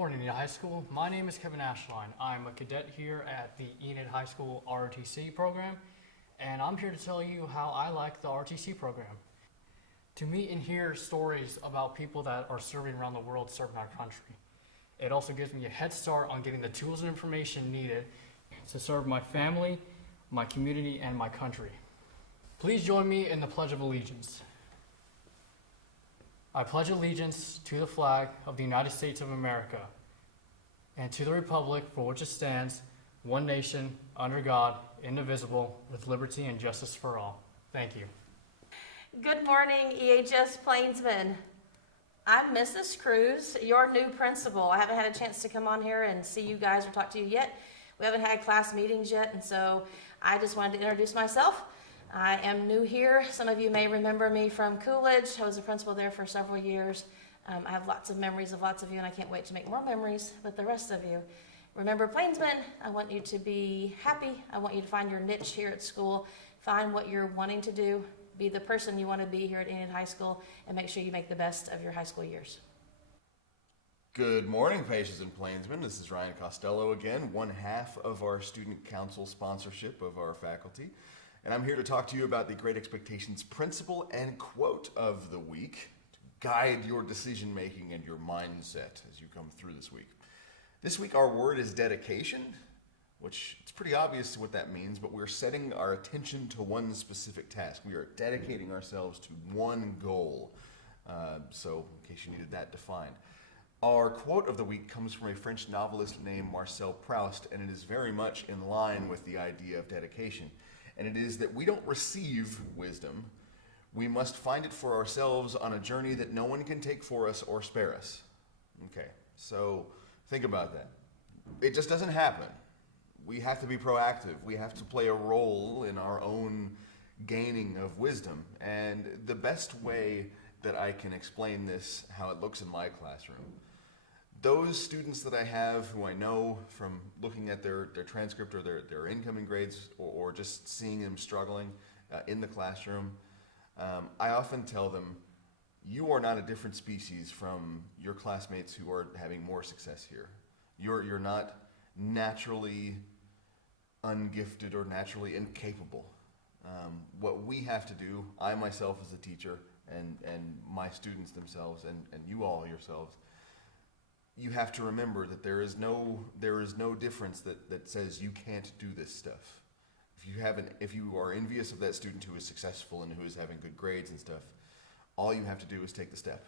morning, Enid High School. My name is Kevin Ashline. I'm a cadet here at the Enid High School ROTC program, and I'm here to tell you how I like the ROTC program. To meet and hear stories about people that are serving around the world, serving our country. It also gives me a head start on getting the tools and information needed to serve my family, my community, and my country. Please join me in the Pledge of Allegiance. I pledge allegiance to the flag of the United States of America and to the republic for which it stands, one nation, under God, indivisible, with liberty and justice for all. Thank you. Good morning, EHS Plainsmen. I'm Mrs. Cruz, your new principal. I haven't had a chance to come on here and see you guys or talk to you yet. We haven't had class meetings yet, and so I just wanted to introduce myself. I am new here. Some of you may remember me from Coolidge. I was a principal there for several years. I have lots of memories of lots of you, and I can't wait to make more memories with the rest of you. Remember, Plainsmen, I want you to be happy. I want you to find your niche here at school. Find what you're wanting to do. Be the person you want to be here at Enid High School, and make sure you make the best of your high school years. Good morning, Patients and Plainsmen. This is Ryan Costello again, one half of our student council sponsorship of our faculty. And I'm here to talk to you about the Great Expectations principle and quote of the week to guide your decision making and your mindset as you come through this week. This week our word is dedication, which it's pretty obvious what that means, but we're setting our attention to one specific task. We are dedicating ourselves to one goal. So in case you needed that defined. Our quote of the week comes from a French novelist named Marcel Proust, and it is very much in line with the idea of dedication. And it is that we don't receive wisdom. We must find it for ourselves on a journey that no one can take for us or spare us. Okay, so think about that. It just doesn't happen. We have to be proactive. We have to play a role in our own gaining of wisdom. And the best way that I can explain this, how it looks in my classroom, those students that I have who I know from looking at their transcript or their incoming grades or just seeing them struggling in the classroom, I often tell them, you are not a different species from your classmates who are having more success here. You're not naturally ungifted or naturally incapable. What we have to do, I myself as a teacher and my students themselves and you all yourselves, you have to remember that there is no difference that says you can't do this stuff. If you are envious of that student who is successful and who is having good grades and stuff, all you have to do is take the step,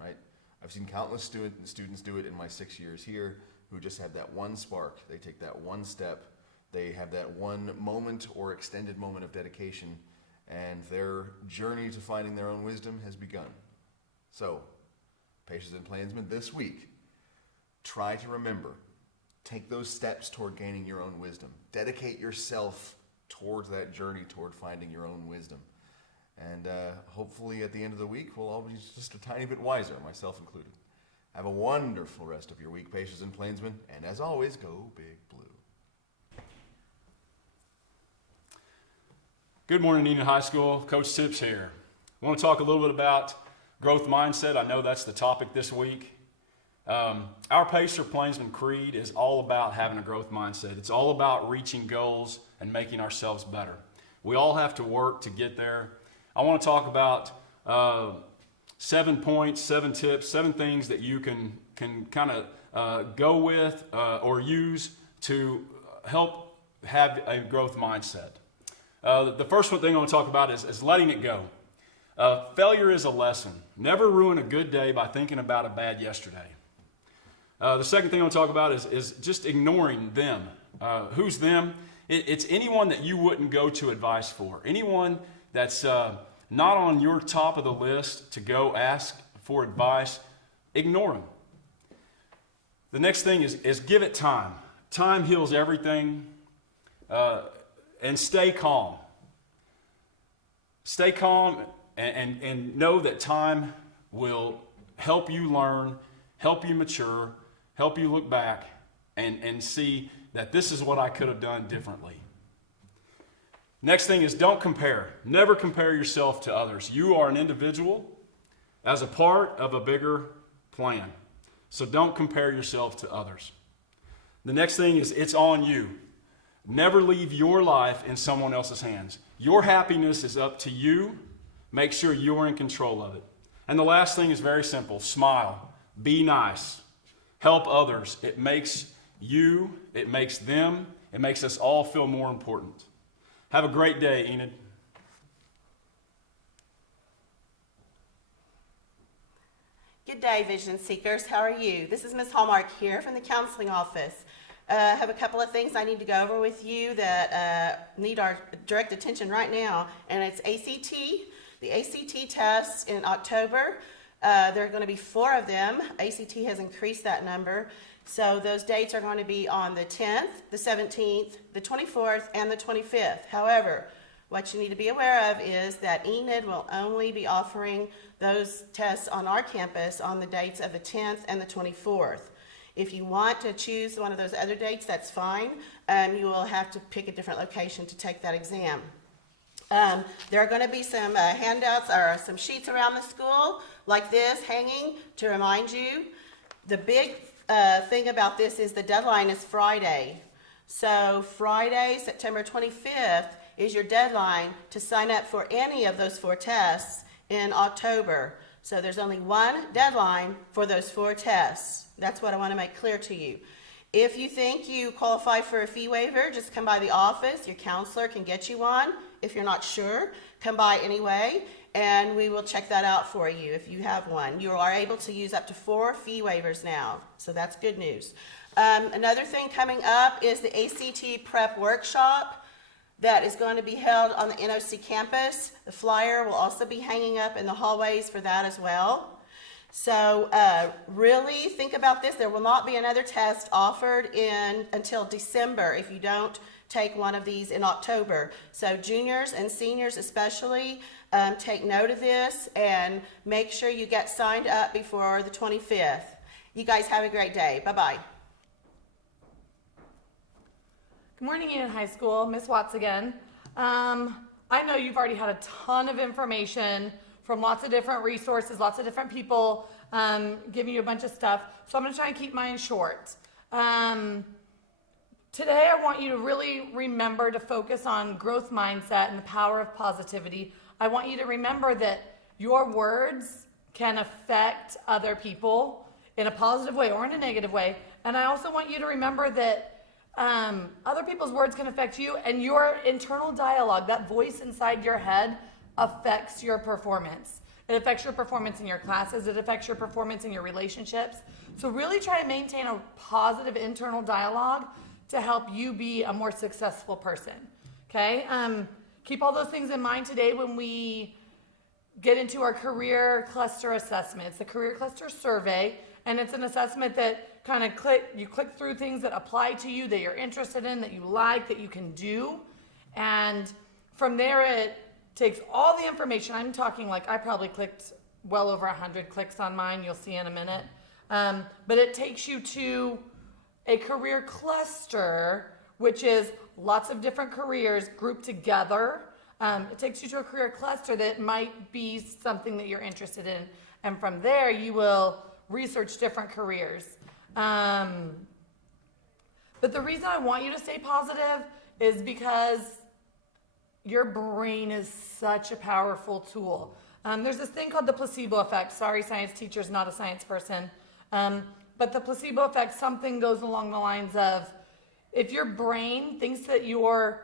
right? I've seen countless students do it in my 6 years here who just have that one spark. They take that one step, they have that one moment or extended moment of dedication, and their journey to finding their own wisdom has begun. So, Patients and Plainsmen, this week, try to remember, take those steps toward gaining your own wisdom. Dedicate yourself towards that journey toward finding your own wisdom. And hopefully at the end of the week, we'll all be just a tiny bit wiser, myself included. Have a wonderful rest of your week, Patients and Plainsmen. And as always, go Big Blue. Good morning, Enid High School. Coach Tips here. I want to talk a little bit about growth mindset. I know that's the topic this week. Our Pacer Plainsman Creed is all about having a growth mindset. It's all about reaching goals and making ourselves better. We all have to work to get there. I want to talk about 7 points, 7 tips, 7 things that you can kind of go with or use to help have a growth mindset. The first one thing I want to talk about is letting it go. Failure is a lesson. Never ruin a good day by thinking about a bad yesterday. The second thing I want to talk about is just ignoring them. Who's them? It's anyone that you wouldn't go to advice for. Anyone that's not on your top of the list to go ask for advice, ignore them. The next thing is give it time. Time heals everything. And stay calm. Stay calm and know that time will help you learn, help you mature, help you look back and see that this is what I could have done differently. Next thing is don't compare. Never compare yourself to others. You are an individual as a part of a bigger plan. So don't compare yourself to others. The next thing is it's on you. Never leave your life in someone else's hands. Your happiness is up to you. Make sure you're in control of it. And the last thing is very simple. Smile. Be nice. Help others. It makes you, it makes them, it makes us all feel more important. Have a great day, Enid. Good day, Vision Seekers. How are you? This is Ms. Hallmark here from the counseling office. I have a couple of things I need to go over with you that need our direct attention right now, and it's ACT. The ACT tests in October. There are going to be 4 of them. ACT has increased that number. So those dates are going to be on the 10th, the 17th, the 24th, and the 25th. However, what you need to be aware of is that Enid will only be offering those tests on our campus on the dates of the 10th and the 24th. If you want to choose one of those other dates, that's fine. You will have to pick a different location to take that exam. There are going to be some handouts or some sheets around the school like this hanging to remind you. The big thing about this is the deadline is Friday. So Friday, September 25th is your deadline to sign up for any of those 4 tests in October. So there's only one deadline for those 4 tests. That's what I want to make clear to you. If you think you qualify for a fee waiver, just come by the office. Your counselor can get you one. If you're not sure, come by anyway, and we will check that out for you if you have one. You are able to use up to 4 fee waivers now, so that's good news. Another thing coming up is the ACT Prep Workshop that is going to be held on the NOC campus. The flyer will also be hanging up in the hallways for that as well. So really think about this. There will not be another test offered until December if you don't take one of these in October. So juniors and seniors especially, take note of this and make sure you get signed up before the 25th. You guys have a great day. Bye-bye. Good morning, Enid High School. Miss Watts again. I know you've already had a ton of information from lots of different resources, lots of different people giving you a bunch of stuff. So I'm going to try and keep mine short. Today, I want you to really remember to focus on growth mindset and the power of positivity. I want you to remember that your words can affect other people in a positive way or in a negative way. And I also want you to remember that other people's words can affect you, and your internal dialogue, that voice inside your head, affects your performance. It affects your performance in your classes. It affects your performance in your relationships. So really try to maintain a positive internal dialogue to help you be a more successful person. Okay? Keep all those things in mind today when we get into our career cluster assessment. It's the career cluster survey, and it's an assessment that kind of you click through things that apply to you, that you're interested in, that you like, that you can do. And from there, it takes all the information. I'm talking like I probably clicked well over 100 clicks on mine. You'll see in a minute. But it takes you to a career cluster, which is lots of different careers grouped together. It takes you to a career cluster that might be something that you're interested in. And from there, you will research different careers. But the reason I want you to stay positive is because your brain is such a powerful tool. There's this thing called the placebo effect. Sorry, science teacher's not a science person. But the placebo effect, something goes along the lines of, if your brain thinks that you're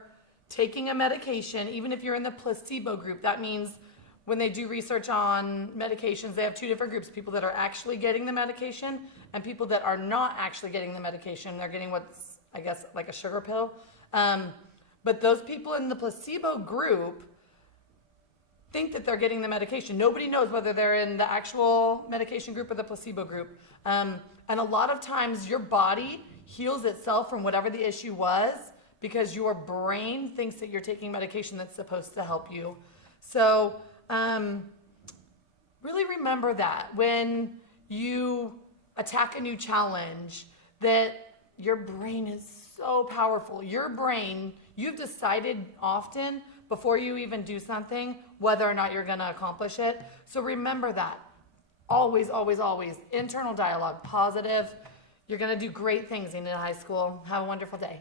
taking a medication, even if you're in the placebo group, that means when they do research on medications, they have 2 different groups, people that are actually getting the medication and people that are not actually getting the medication. They're getting what's, I guess, like a sugar pill. But those people in the placebo group think that they're getting the medication. Nobody knows whether they're in the actual medication group or the placebo group. And a lot of times your body heals itself from whatever the issue was because your brain thinks that you're taking medication that's supposed to help you. So really remember that when you attack a new challenge, that your brain is so powerful. Your brain, you've decided often before you even do something whether or not you're going to accomplish it. So remember that. always, always, always, internal dialogue, positive. You're gonna do great things in High School. Have a wonderful day.